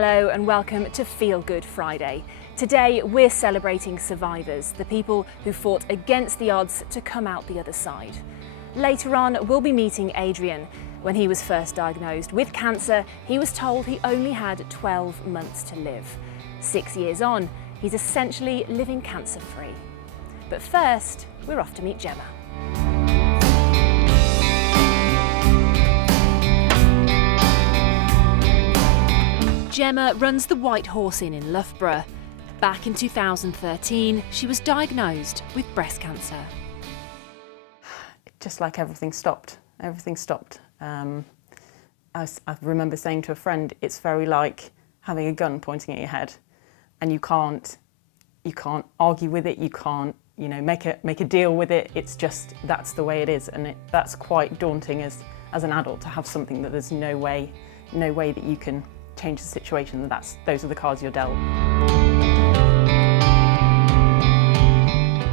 Hello and welcome to Feel Good Friday. Today we're celebrating survivors, the people who fought against the odds to come out the other side. Later on we'll be meeting Adrian. When he was first diagnosed with cancer, he was told he only had 12 months to live. 6 years on, he's essentially living cancer-free. But first, we're off to meet Gemma. Gemma runs the White Horse Inn in Loughborough. Back in 2013, she was diagnosed with breast cancer. Just like everything stopped. Everything stopped. I remember saying to a friend, it's very like having a gun pointing at your head, and you can't argue with it. You can't, make a deal with it. It's just that's the way it is, and that's quite daunting as an adult to have something that there's no way that you can change the situation. Those are the cards you're dealt.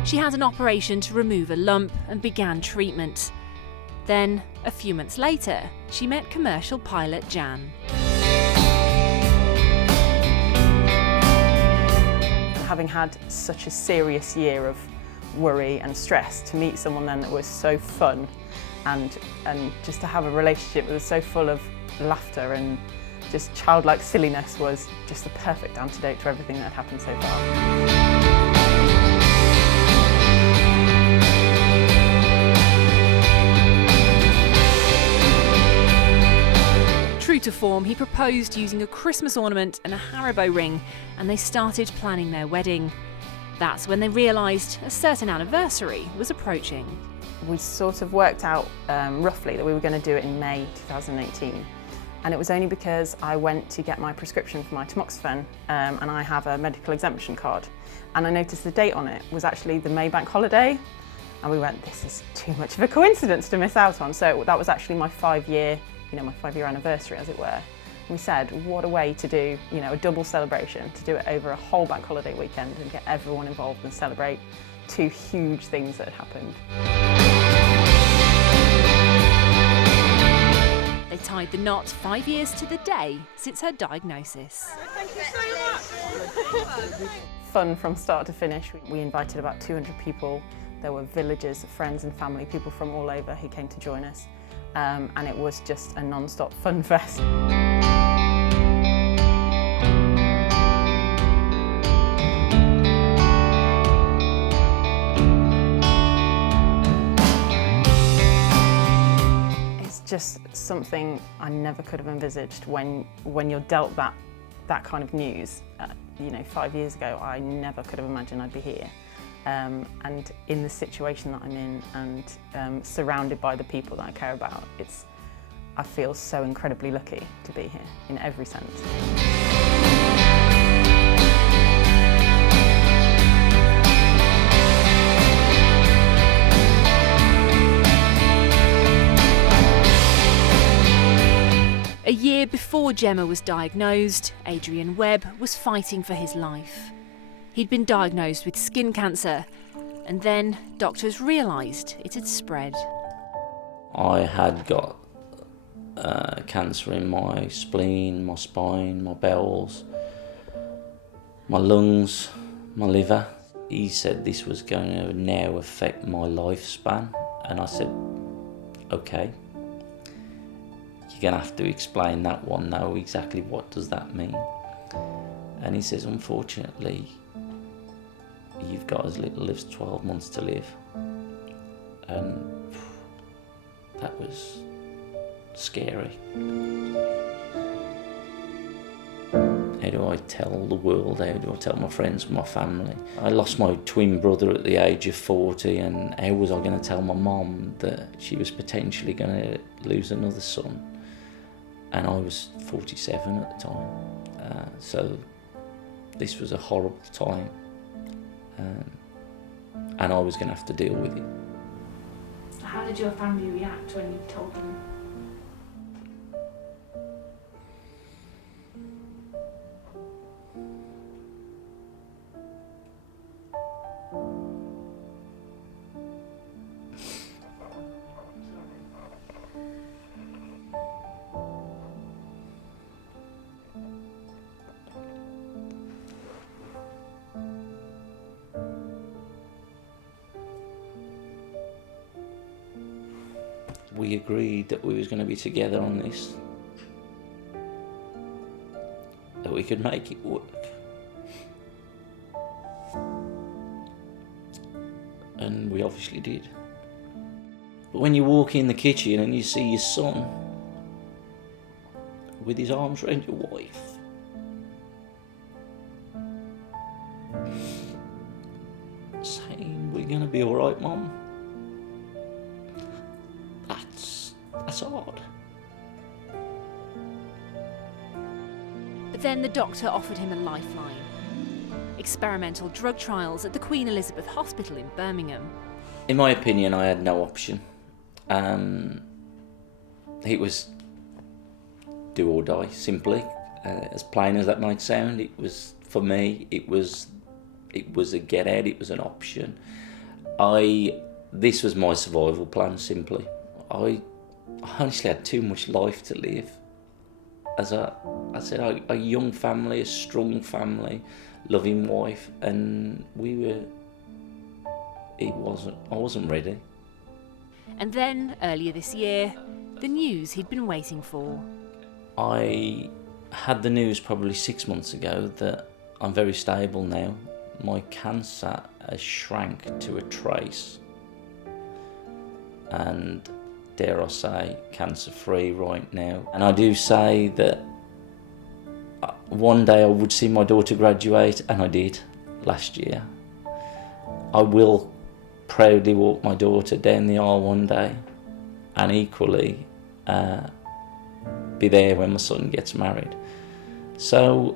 She had an operation to remove a lump and began treatment. Then, a few months later, she met commercial pilot Jan. Having had such a serious year of worry and stress, to meet someone then that was so fun and just to have a relationship that was so full of laughter and just childlike silliness was just the perfect antidote to everything that had happened so far. True to form, he proposed using a Christmas ornament and a Haribo ring, and they started planning their wedding. That's when they realised a certain anniversary was approaching. We sort of worked out roughly that we were going to do it in May 2018. And it was only because I went to get my prescription for my tamoxifen and I have a medical exemption card. And I noticed the date on it was actually the May bank holiday. And we went, this is too much of a coincidence to miss out on. So that was actually my 5-year anniversary, as it were. We said, what a way to do, a double celebration, to do it over a whole bank holiday weekend and get everyone involved and celebrate two huge things that had happened. They tied the knot 5 years to the day since her diagnosis. Thank you so much. Fun from start to finish. We invited about 200 people. There were villagers, friends and family, people from all over who came to join us. And it was just a non-stop fun fest. Just something I never could have envisaged when you're dealt that kind of news. 5 years ago, I never could have imagined I'd be here. And in the situation that I'm in and surrounded by the people that I care about, I feel so incredibly lucky to be here in every sense. A year before Gemma was diagnosed, Adrian Webb was fighting for his life. He'd been diagnosed with skin cancer, and then doctors realised it had spread. I had got cancer in my spleen, my spine, my bowels, my lungs, my liver. He said this was going to now affect my lifespan, and I said, okay. You're going to have to explain that one now, exactly what does that mean? And he says, unfortunately, you've got as little as 12 months to live. And that was scary. How do I tell the world? How do I tell my friends, my family? I lost my twin brother at the age of 40, and how was I going to tell my mum that she was potentially going to lose another son? And I was 47 at the time, so this was a horrible time, and I was going to have to deal with it. How did your family react when you told them? we agreed that we was going to be together on this, that we could make it work. And we obviously did. But when you walk in the kitchen and you see your son with his arms around your wife, saying, "We're gonna be all right, Mum," that's hard. But then the doctor offered him a lifeline. Experimental drug trials at the Queen Elizabeth Hospital in Birmingham. In my opinion, I had no option. It was do or die, simply. As plain as that might sound, it was, for me, it was a get out, it was an option. This was my survival plan, simply. I honestly had too much life to live. As I said, a young family, a strong family, loving wife, and I wasn't ready. And then, earlier this year, the news he'd been waiting for. I had the news probably 6 months ago that I'm very stable now. My cancer has shrank to a trace. And dare I say, cancer-free right now. And I do say that one day I would see my daughter graduate, and I did last year. I will proudly walk my daughter down the aisle one day, and equally be there when my son gets married. So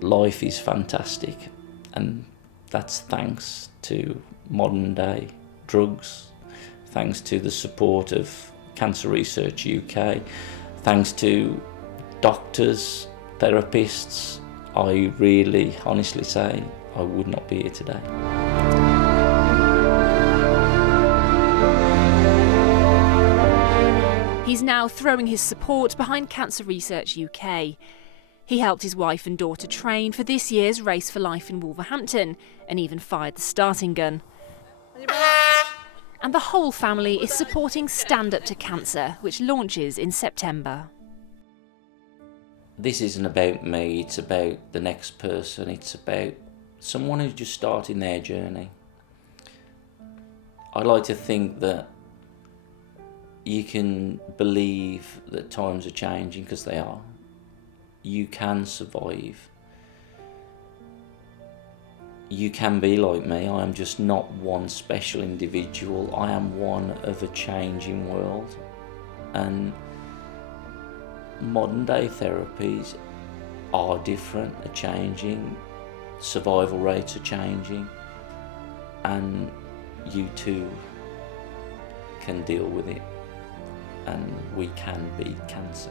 life is fantastic, and that's thanks to modern day drugs, thanks to the support of Cancer Research UK, thanks to doctors, therapists. I really honestly say I would not be here today. He's now throwing his support behind Cancer Research UK. He helped his wife and daughter train for this year's Race for Life in Wolverhampton and even fired the starting gun. And the whole family is supporting Stand Up to Cancer, which launches in September. This isn't about me, it's about the next person, it's about someone who's just starting their journey. I like to think that you can believe that times are changing, because they are. You can survive. You can be like me. I am just not one special individual. I am one of a changing world. And modern day therapies are different, are changing. Survival rates are changing. And you too can deal with it. And we can beat cancer.